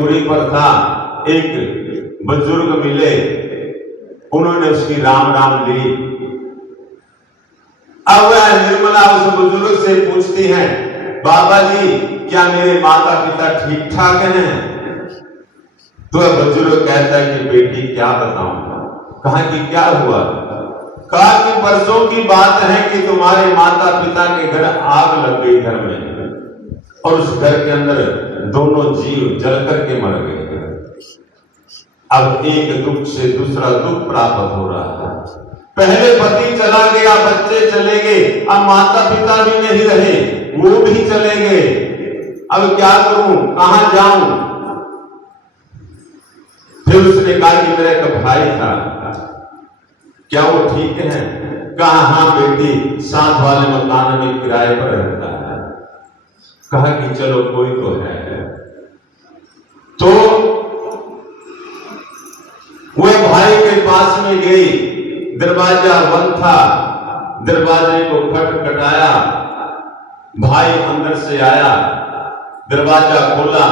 दूरी पर था, एक बुजुर्ग मिले, उन्होंने उसकी राम राम ली। अब वह निर्मला उस बुजुर्ग से पूछती है, बाबा जी क्या मेरे माता पिता ठीक ठाक हैं? तो वह बुजुर्ग कहता है कि बेटी क्या बताऊं। कहा कि क्या हुआ? कहा कि परसों की बात है कि तुम्हारे माता पिता के घर आग लग गई घर में, और उस घर के अंदर दोनों जीव जल करके मर गए। अब एक दुख से दूसरा दुख प्राप्त हो रहा है। पहले पति चला गया, बच्चे चले गए, अब माता पिता भी नहीं रहे, वो भी चले गए। अब क्या करूं, कहां जाऊं? फिर उसने कहा कि मेरा एक भाई था, क्या वो ठीक है? कहा हाँ बेटी, साथ वाले मकान में किराए पर रहता है। कहा कि चलो कोई तो है। तो वह भाई के पास में गई, दरवाजा बंद था, दरवाजे को खटखटाया, भाई अंदर से आया, दरवाजा खोला,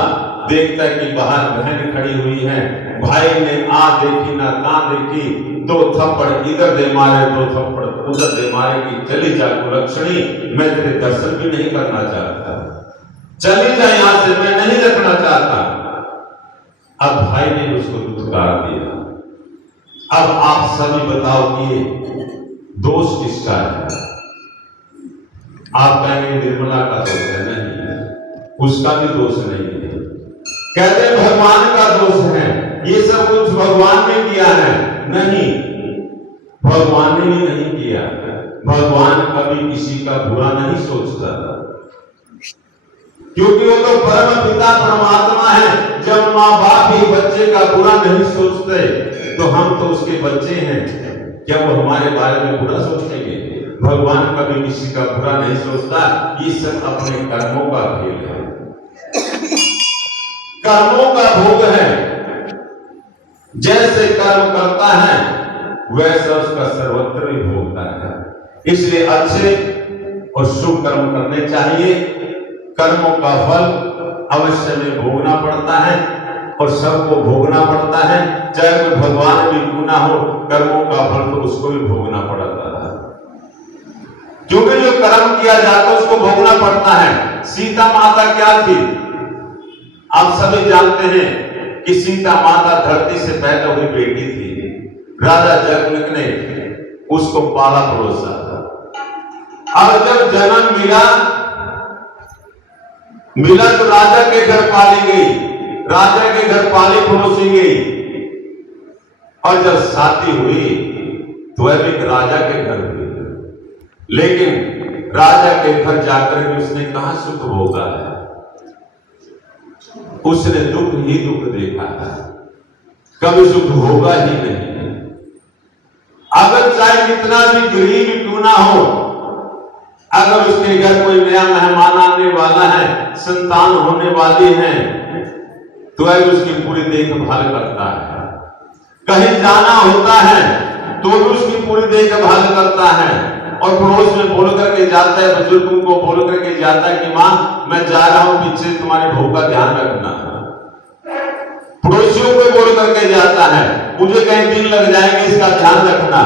देखता कि बाहर बहन खड़ी हुई है। भाई ने आ देखी ना ता देखी, दो थप्पड़ इधर दे मारे, दो थप्पड़ उधर दे मारे कि चली जा कुलक्षणी, मैं तेरे दर्शन भी नहीं करना चाहता, चली जा यहां से, मैं नहीं रखना चाहता। अब भाई ने उसको धुतकार दिया। अब आप सभी बताओ कि दोष किसका है? आप कहेंगे निर्मला का दोष है। नहीं, उसका भी दोष नहीं है। कहते भगवान का दोष है, ये सब कुछ भगवान ने किया है। नहीं, भगवान ने भी नहीं किया। भगवान कभी किसी का बुरा नहीं सोचता, क्योंकि वो तो परम पिता परमात्मा है। जब माँ बाप ही बच्चे का बुरा नहीं सोचते तो हम तो उसके बच्चे हैं, क्या वो हमारे बारे में बुरा सोचेंगे? भगवान कभी किसी का बुरा नहीं सोचता। ये सब अपने कर्मों का खेल है, कर्मों का भोग है। जैसे कर्म करता है वैसा उसका सर्वत्र भी भोगता है। इसलिए अच्छे और शुभ कर्म करने चाहिए। कर्मों का फल अवश्य में भोगना पड़ता है, और सबको भोगना पड़ता है। चाहे कोई भगवान भी क्यों ना हो, कर्मों का फल तो उसको भी भोगना पड़ता है, क्योंकि जो कर्म किया जाता है उसको भोगना पड़ता है। सीता माता क्या थी? आप सभी जानते हैं कि सीता माता धरती से पैदा हुई बेटी थी। राजा जनक ने उसको पाला परोसा। और जब जन्म मिला तो राजा के घर पाली गई, राजा के घर पाली परोसी गई। और जब शादी हुई तो वह भी राजा के घर हुई, लेकिन राजा के घर जाकर भी उसने कहां सुख भोगा है? उसने दुख ही दुख देखा है, कभी सुख होगा ही नहीं। अगर चाहे कितना भी गरीब क्यों ना हो, अगर उसके घर कोई नया मेहमान आने वाला है, संतान होने वाली है, तो वह उसकी पूरी देखभाल करता है। कहीं जाना होता है तो भी उसकी पूरी देखभाल करता है, और पड़ोस में बोल करके जाता है, बुजुर्गों को बोल करके जाता है कि मां मैं जा रहा हूं, पीछे तुम्हारे भोग का ध्यान रखना। पड़ोसियों को बोल करके जाता है, मुझे कहीं दिन लग जाएंगे, इसका ध्यान रखना।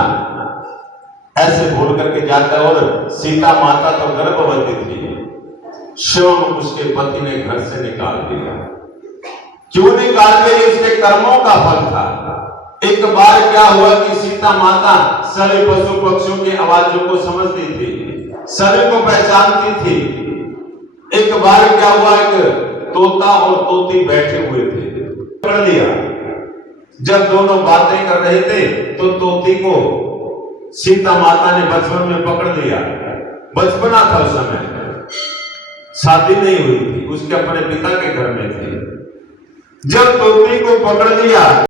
ऐसे बोल करके जाता है। और सीता माता तो गर्भवती थी, स्वयं उसके पति ने घर से निकाल दिया। क्यों निकाल दिया? उसके कर्मों का फल था। एक बार क्या हुआ कि सीता माता सभी पशु पक्षियों की आवाजों को समझती थी, सभी को पहचानती थी। एक बार क्या हुआ, एक तोता और तोती बैठे हुए थे, पकड़ लिया। जब दोनों बातें कर रहे थे तो तोती को सीता माता ने बचपन में पकड़ लिया। बचपना था उस समय, शादी नहीं हुई थी, उसके अपने पिता के घर में थे। जब तोती को पकड़ लिया